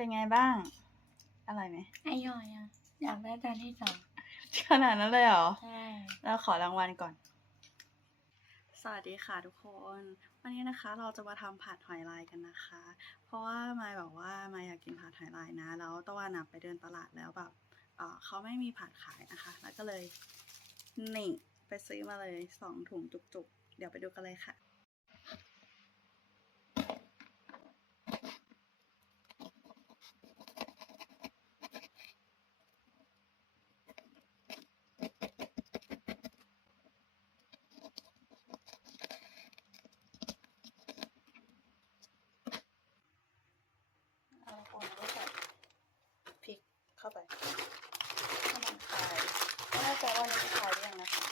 เป็นไงบ้าง อร่อยไหมอร่อยอะอยากได้จานที่สองขนาดนั้นเลยเหรอ ใช่แล้วขอรางวัลก่อน สวัสดีค่ะทุกคน วันนี้นะคะเราจะมาทำผัดหอยลายกันนะคะ เพราะว่ามายบอกว่ามายอยากกินผัดหอยลายนะ แล้วตะวันน่ะไปเดินตลาดแล้วแบบเอ่อเขาไม่มีผัดขายนะคะ แล้วก็เลยนี่ไปซื้อมาเลยสองถุงจุกๆ เดี๋ยวไปดูกันเลยค่ะ เอาคนก็ใส่พ ริกเข้าไปให้มันคลายไม่แน่ใจว่ามันคลายหรือยังนะคะ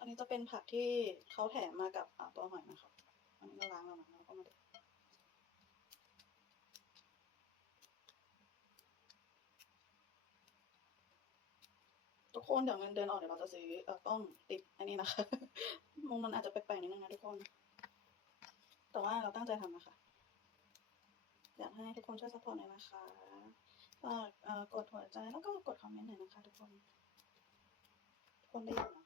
อั นี้จะเป็นผักที่เขาแถมมากับอ่าตัวหอยนะคะอันนี้เราล้างแล้วนะแล้วก็มาดทุกคนเดี๋ยวเงินเดือนออกเดี๋ยวเราจะซื้อเอ่อต้องติดอันนี้นะคะมุมมันอาจจะแปลกๆนิดนึงนะทุกคน แต่ว่าเราตั้งใจทำนะคะ อยากให้ทุกคนช่วยสปอร์ตหน่อยนะคะฝากกดหัวใจแล้วก็กดคอมเมนต์หน่อยนะคะ ทุกคน ทุกคนได้ยินนะ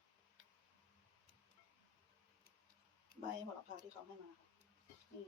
ใบโหระพาที่เขาให้มาค่ะนี่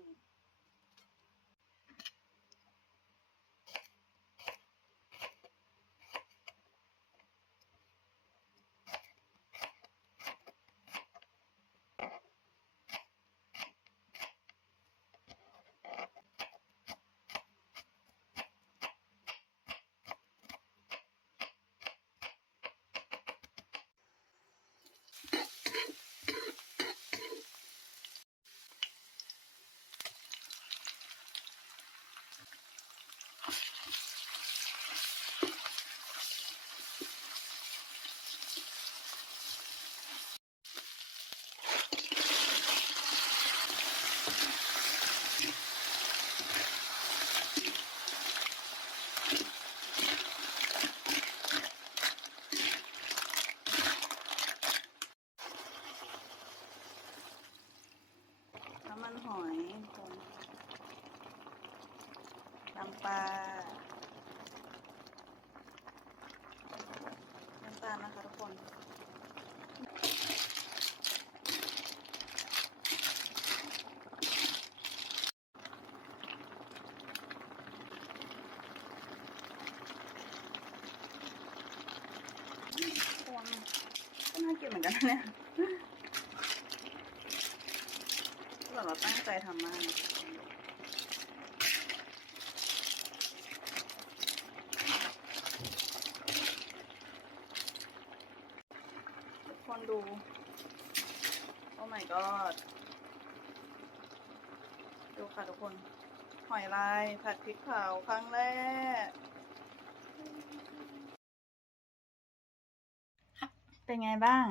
ำมันหอยคนน้ำปลาน้ำตาลนะคะทุกคนคนก็น่ากินเหมือนกันนะเนี่ยแต่เราตั้งใจทำมากนะทุกคน ดู โอ้ my god ดูค่ะทุกคน หอยลายผัดพริกเผาครั้งแรก เป็นไงบ้าง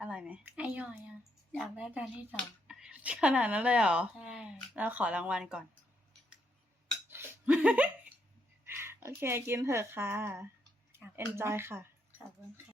อร่อยไหมอร่อยอะ อยากได้จานที่สองขนาดนั้นเลยเหรอ ใช่แล้วขอรางวัลก่อน โอเค กินเถอะค่ะ ขอบคุณนะ enjoy ค่ะ ขอบคุณค่ะ